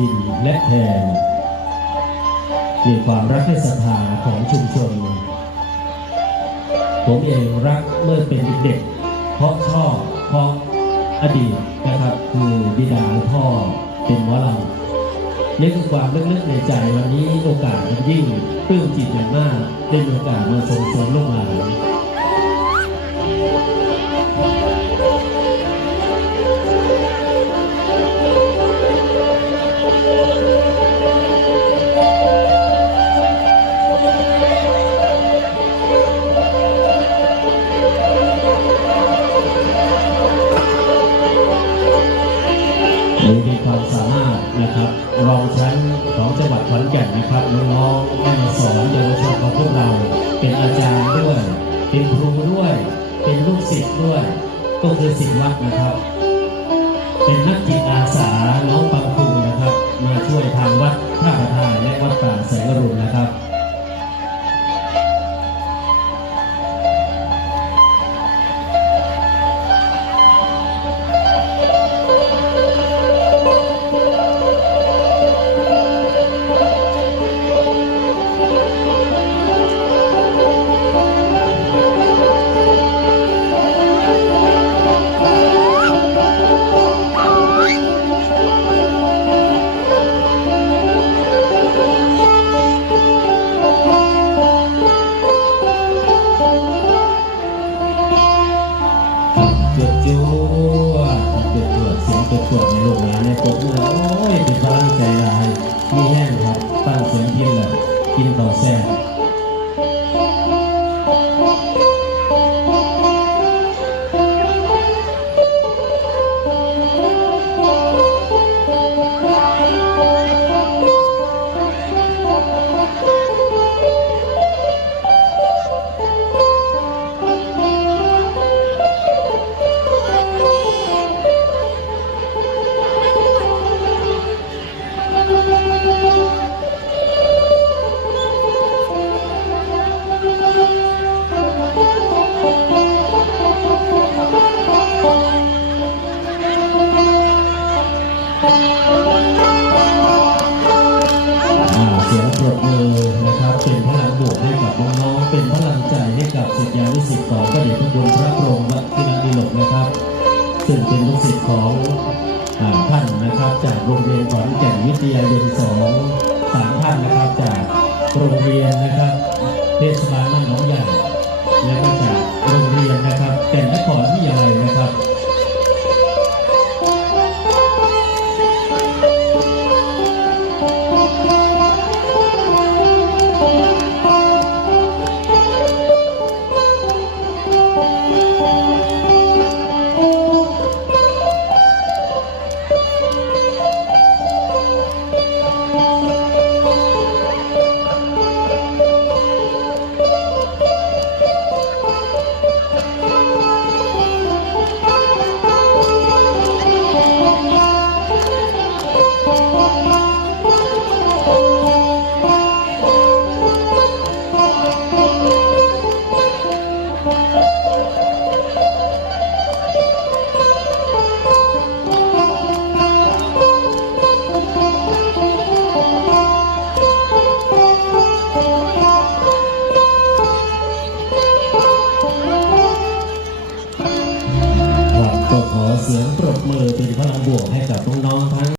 พินและแทนมีความรักและศรัทธาของชุมชน ผมเองรักเมื่อเป็นเด็ก เพราะชอบเพราะอดีตนะครับคือบิดาและพ่อเป็นหมอลำนี่คือความลึกๆในใจวันนี้โอกาสมันยิ่งปลื้มจิตอย่างมากได้โอกาสมาส่งเสริมลูกหลาน นะครับรองแชมป์ของจังหวัดขอนแก่นนะครับน้องๆได้มาสอนเยาวชนของพวกเรา เป็นอาจารย์ด้วย เป็นครูด้วย เป็นลูกศิษย์ด้วย ก็คือศิษย์วัดนะครับ เป็นนักจิตอาสาน้องปังคุงนะครับ มาช่วยทางวัดท่าประทานและวัดป่าแสงอรุณนะครับ ของอท่านนะครับจากโรงเรียนขอนแก่นวิทยายนสองสามท่านนะครับจากโรงเรียนนะครับเทศบาลบ้านหนองใหญ่และก็จากโรงเรียนนะครับแก่นนครวิทยาลัยนะครับครับก็ขอเสียงปรบ มือเป็นพลังบวกให้กับ